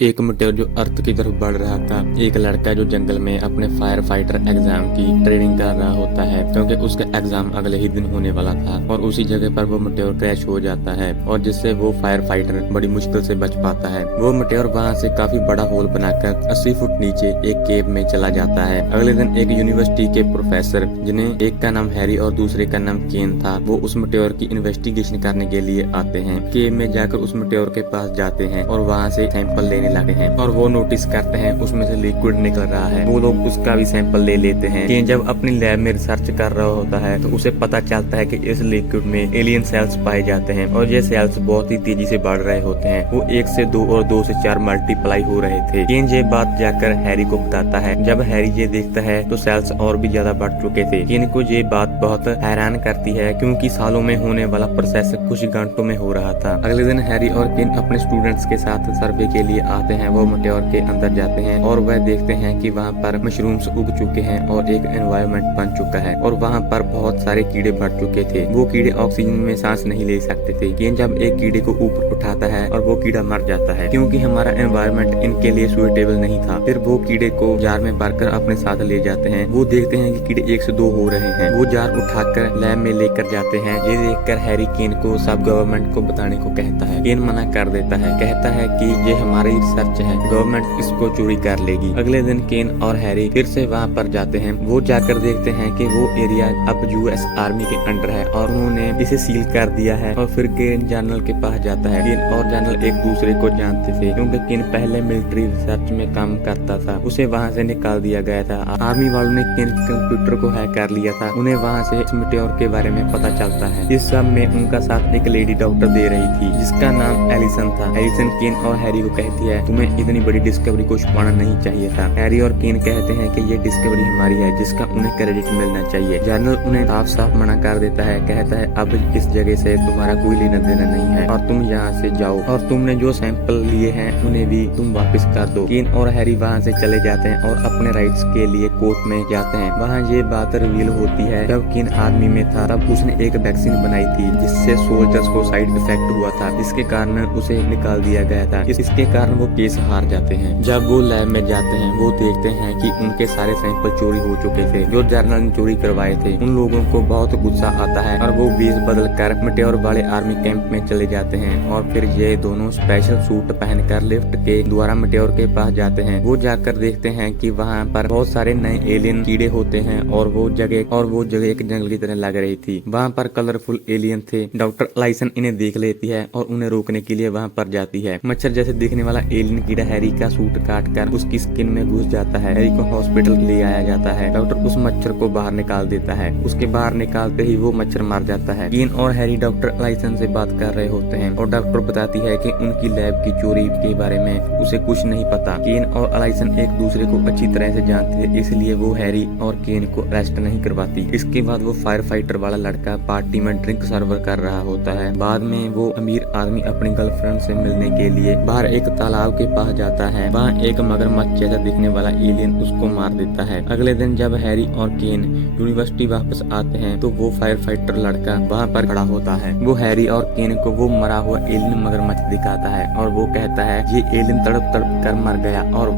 एक मीटेर जो अर्थ की तरफ बढ़ रहा था। एक लड़का जो जंगल में अपने फायर फाइटर एग्जाम की ट्रेनिंग कर रहा होता है, क्योंकि उसका एग्जाम अगले ही दिन होने वाला था और उसी जगह पर वो मीटेर क्रैश हो जाता है और जिससे वो फायर फाइटर बड़ी मुश्किल से बच पाता है। वो मीटेर वहाँ से काफी बड़ा होल बनाकर 80 फुट नीचे एक केव में चला जाता है। अगले दिन एक यूनिवर्सिटी के प्रोफेसर, जिन्हें एक का नाम हैरी और दूसरे का नाम केन था, वो उस मीटेर की इन्वेस्टिगेशन करने के लिए आते हैं। केव में जाकर उस मीटेर के पास जाते हैं और वहाँ से सैंपल लेने लगे हैं और वो नोटिस करते हैं उसमें से लिक्विड निकल रहा है। वो लोग उसका भी सैंपल ले लेते हैं। केन जब अपनी लैब में रिसर्च कर रहा होता है तो उसे पता चलता है कि इस लिक्विड में एलियन सेल्स पाए जाते हैं और ये सेल्स बहुत ही तेजी से बढ़ रहे होते हैं। वो 1 से 2 और 2 से 4 मल्टीप्लाई हो रहे थे। केन ये बात जाकर हैरी को बताता है। जब हैरी ये देखता है तो सेल्स और भी ज्यादा बढ़ चुके थे। केन को ये बात बहुत हैरान करती है, क्योंकि सालों में होने वाला प्रोसेस कुछ घंटों में हो रहा था। अगले दिन हैरी और केन अपने स्टूडेंट्स के साथ सर्वे के लिए आते हैं। वो मीटेर के अंदर जाते हैं और वह देखते हैं कि वहाँ पर मशरूम्स उग चुके हैं और एक एनवायरनमेंट बन चुका है और वहाँ पर बहुत सारे कीड़े बढ़ चुके थे। वो कीड़े ऑक्सीजन में सांस नहीं ले सकते थे। केन जब एक कीड़े को ऊपर उठाता है और वो कीड़ा मर जाता है, क्योंकि हमारा एनवायरनमेंट इनके लिए सुइटेबल नहीं था। फिर वो कीड़े को जार में भरकर अपने साथ ले जाते हैं। वो देखते हैं कि कीड़े 1 से 2 हो रहे हैं। वो जार उठाकर लैब में लेकर जाते हैं। ये देखकर हैरी केन को सब गवर्नमेंट को बताने को कहता है। केन मना कर देता है, कहता है कि ये हमारी रिसर्च है, गवर्नमेंट इसको चोरी कर लेगी। अगले दिन केन और हैरी फिर से वहाँ पर जाते हैं। वो जाकर देखते हैं कि वो एरिया अब यूएस आर्मी के अंडर है और उन्होंने इसे सील कर दिया है। और फिर केन जनरल के पास जाता है। केन और जनरल एक दूसरे को जानते थे, क्योंकि केन पहले मिलिट्री रिसर्च में काम करता था। उसे वहाँ से निकाल दिया गया था। आर्मी वालों ने केन कंप्यूटर को हैक कर लिया था। उन्हें वहाँ से इस मीटेर के बारे में पता चलता है। इस सब में उनका साथ एक लेडी डॉक्टर दे रही थी, जिसका नाम एलिसन था। एलिसन केन और हैरी को कहती है, तुम्हें इतनी बड़ी डिस्कवरी को छुपाना नहीं चाहिए था। हैरी और केन कहते हैं कि ये डिस्कवरी हमारी है, जिसका उन्हें क्रेडिट मिलना चाहिए। जनरल उन्हें साफ साफ मना कर देता है, कहता है अब इस जगह से तुम्हारा कोई लेना देना नहीं है और तुम यहाँ से जाओ और तुमने जो सैंपल लिए हैं उन्हें भी तुम वापस कर दो। केन और हैरी वहाँ से चले जाते हैं और अपने राइट्स के लिए कोर्ट में जाते हैं। वहाँ ये बात रिवील होती है, जब केन आर्मी में था तब उसने एक वैक्सीन बनाई थी जिससे सोल्जर्स को साइड इफेक्ट हुआ था, जिसके कारण उसे निकाल दिया गया था। इसके कारण वो केस हार जाते हैं। जब वो लैब में जाते हैं वो देखते हैं कि उनके सारे सैंपल चोरी हो चुके थे, जो जर्नल ने चोरी करवाए थे। उन लोगों को बहुत गुस्सा आता है और वो वेश बदल कर मीटेर वाले आर्मी कैंप में चले जाते हैं और फिर ये दोनों स्पेशल सूट पहनकर लिफ्ट के द्वारा मीटेर के पास जाते हैं। वो जाकर देखते हैं कि वहाँ पर बहुत सारे नए एलियन कीड़े होते हैं और वो जगह एक जंगल की तरह लग रही थी। वहाँ पर कलरफुल एलियन थे। डॉक्टर एलिसन इन्हें देख लेती है और उन्हें रोकने के लिए वहाँ पर जाती है। मच्छर जैसे दिखने वाला एलियन कीड़ा हैरी का सूट काट कर उसकी स्किन में घुस जाता है। हैरी को हॉस्पिटल ले आया जाता है। डॉक्टर उस मच्छर को बाहर निकाल देता है। उसके बाहर निकालते ही वो मच्छर मर जाता है। केन और हैरी डॉक्टर एलिसन से बात कर रहे होते हैं और डॉक्टर बताती है कि उनकी लैब की चोरी के बारे में उसे कुछ नहीं पता। केन और एलिसन एक दूसरे को अच्छी तरह से जानते थे, इसलिए वो हैरी और केन को अरेस्ट नहीं करवाती। इसके बाद वो फायर फाइटर वाला लड़का पार्टी में ड्रिंक सर्व कर रहा होता है। बाद में वो अमीर आदमी अपनी गर्लफ्रेंड से मिलने के लिए बाहर एक तालाब के पास जाता है। वहाँ एक मगरमच्छ जैसा दिखने वाला एलियन उसको मार देता है। अगले दिन जब हैरी और केन यूनिवर्सिटी वापस आते हैं तो वो फायर फाइटर लड़का वहाँ पर खड़ा होता है। वो हैरी और केन को वो मरा हुआ एलियन मगरमच्छ दिखाता है और वो कहता है ये एलियन तड़प तड़प कर मर गया और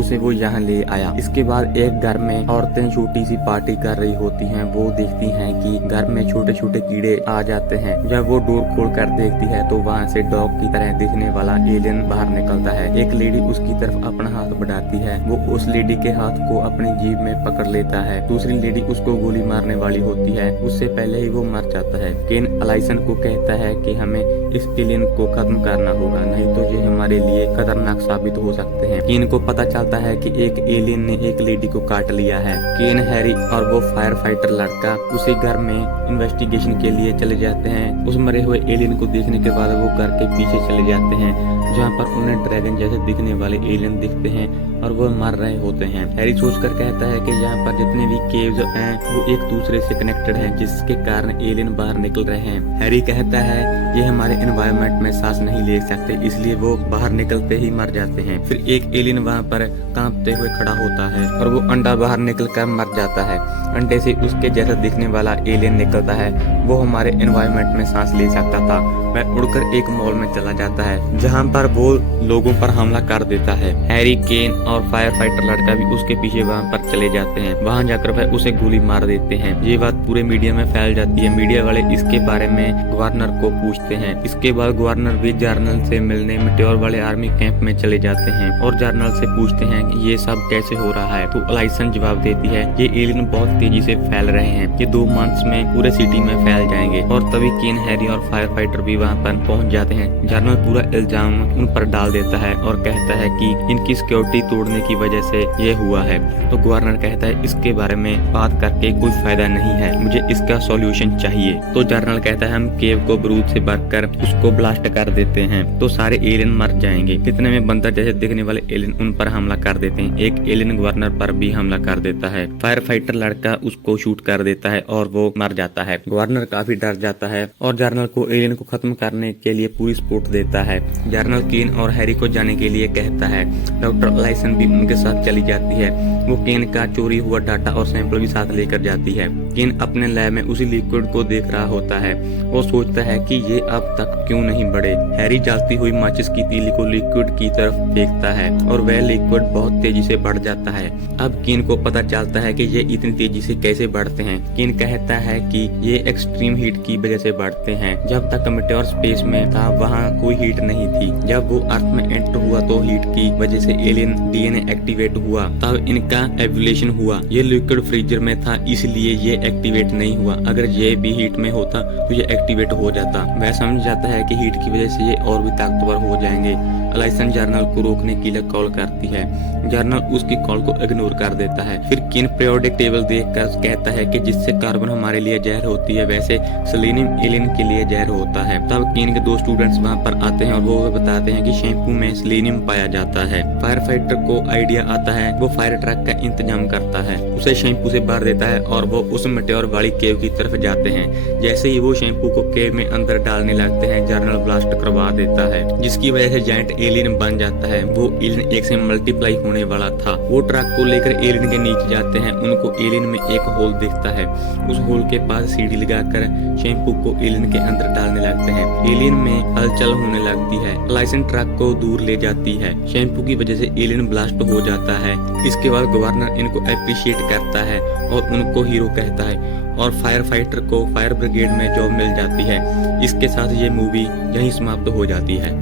उसे वो यहाँ ले आया। इसके बाद एक घर में औरतें छोटी सी पार्टी कर रही होती हैं। वो देखती हैं कि घर में छोटे छोटे कीड़े आ जाते हैं। जब वो डोर खोल कर देखती है तो वहाँ से डॉग की तरह दिखने वाला एलियन बाहर निकलता है। एक लेडी उसकी तरफ अपना हाथ बढ़ाती है। वो उस लेडी के हाथ को अपनी जीभ में पकड़ लेता है। दूसरी लेडी उसको गोली मारने वाली होती है, उससे पहले ही वो मर जाता है। केन एलिसन को कहता है कि हमें इस एलियन को खत्म करना होगा, नहीं तो ये हमारे लिए खतरनाक साबित हो सकते हैं। केन को पता चलता है कि एक एलियन ने एक लेडी को काट लिया है। केन, हैरी और वो फायर फाइटर लड़का उसी घर में इन्वेस्टिगेशन के लिए चले जाते हैं। उस मरे हुए एलियन को देखने के बाद वो घर के पीछे चले जाते हैं, जहाँ पर उन्हें ड्रैगन जैसे दिखने वाले एलियन दिखते हैं और वो मर रहे होते हैं। हैरी सोचकर कहता है कि यहाँ पर जितने भी केव्स हैं वो एक दूसरे से कनेक्टेड हैं, जिसके कारण एलियन बाहर निकल रहे हैं। हैरी कहता है ये हमारे एनवायरनमेंट में सांस नहीं ले सकते, इसलिए वो बाहर निकलते ही मर जाते हैं। फिर एक एलियन वहाँ पर कांपते हुए खड़ा होता है और वो अंडा बाहर निकल कर मर जाता है। अंडे से उसके जैसा दिखने वाला एलियन निकलता है। वो हमारे एनवायरनमेंट में सांस ले सकता था वह उड़कर एक मॉल में चला जाता है जहाँ पर वो लोगों पर हमला कर देता है। हैरी, केन और फायर फाइटर लड़का भी उसके पीछे वहाँ पर चले जाते हैं। वहाँ जाकर वह उसे गोली मार देते हैं। ये बात पूरे मीडिया में फैल जाती है। मीडिया वाले इसके बारे में गवर्नर को पूछते हैं। इसके बाद गवर्नर भी जर्नल से मिलने मिट्योर वाले आर्मी कैंप में चले जाते हैं और जर्नल से पूछते हैं कि ये सब कैसे हो रहा है। तो अलाइसन जवाब देती है ये एलियन बहुत तेजी से फैल रहे हैं, ये 2 मंथ्स में पूरे सिटी में फैल जाएंगे। और तभी केन, हैरी और फायर फाइटर भी वहाँ पर पहुँच जाते हैं। जर्नल पूरा इल्जाम उन पर डाल देता है और कहता है कि इनकी सिक्योरिटी तोड़ने की वजह से ये हुआ है। तो गवर्नर कहता है इसके बारे में बात करके कोई फायदा नहीं है, मुझे इसका सॉल्यूशन चाहिए। तो जर्नल कहता है हम केव को बारूद से भरकर उसको ब्लास्ट कर देते हैं तो सारे एलियन मर जाएंगे। इतने में बंदर जैसे दिखने वाले एलियन उन पर हमला कर देते हैं। एक एलियन गवर्नर पर भी हमला कर देता है। फायर फाइटर लड़का उसको शूट कर देता है और वो मर जाता है। गवर्नर काफी डर जाता है और जर्नल को एलियन को खत्म करने के लिए पूरी सपोर्ट देता है। जर्नल केन और हैरी को जाने के लिए कहता है। डॉक्टर अलाइसन भी उनके साथ चली जाती है। वो केन का चोरी हुआ डाटा और सैंपल भी साथ लेकर जाती है। केन अपने लैब में उसी लिक्विड को देख रहा होता है। वो सोचता है कि ये अब तक क्यों नहीं बढ़े। हैरी जलती हुई माचिस की तीली को लिक्विड की तरफ फेंकता है और वह लिक्विड बहुत तेजी से बढ़ जाता है। अब केन को पता चलता है कि ये इतनी तेजी से कैसे बढ़ते हैं। केन कहता है कि ये एक्सट्रीम हीट की वजह से बढ़ते हैं। जब तक मेटेओर स्पेस में था वहाँ कोई हीट नहीं थी। जब वो अर्थ में एंटर हुआ तो हीट की वजह से एलियन डीएनए एक्टिवेट हुआ, तब इनका एवोल्यूशन हुआ। ये लिक्विड फ्रीजर में था इसलिए ये एक्टिवेट नहीं हुआ। अगर ये भी हीट में होता तो ये एक्टिवेट हो जाता। वह समझ जाता है कि हीट की वजह से ये और भी ताकतवर हो जाएंगे। अलाइसन जर्नल को रोकने के लिए कॉल करती है। जर्नल उसकी कॉल को इग्नोर कर देता है। फिर केन पीरियोडिक टेबल देखकर कहता है कि जिससे कार्बन हमारे लिए जहर होती है वैसे सेलेनियम एलियन के लिए जहर होता है। तब केन के 2 स्टूडेंट्स वहाँ पर आते हैं और वो बताते हैं कि शैम्पू में सेलेनियम पाया जाता है। फायर फाइटर को आइडिया आता है। वो फायर ट्रक का इंतजाम करता है, उसे शैम्पू से भर देता है और वो उस मेटेओर वाली केव की तरफ जाते हैं। जैसे ही वो शैम्पू को केव में अंदर डालने लगते हैं जर्नल ब्लास्ट करवा देता है, जिसकी वजह से जायंट एलियन बन जाता है। वो एलियन एक से मल्टीप्लाई होने वाला था। वो ट्रक को लेकर एलियन के नीचे जाते हैं। उनको एलियन में एक होल दिखता है। उस होल के पास सीढ़ी लगाकर शैम्पू को एलियन के अंदर डालने लगते हैं। एलियन में हलचल होने लगती है। अलाइसन ट्रक को दूर ले जाती है। शैम्पू की वजह से एलियन ब्लास्ट हो जाता है। इसके बाद गवर्नर इनको अप्रिशिएट करता है और उनको हीरो कहता है और फायर फाइटर को फायर ब्रिगेड में जॉब मिल जाती है। इसके साथ ये मूवी यहीं समाप्त हो जाती है।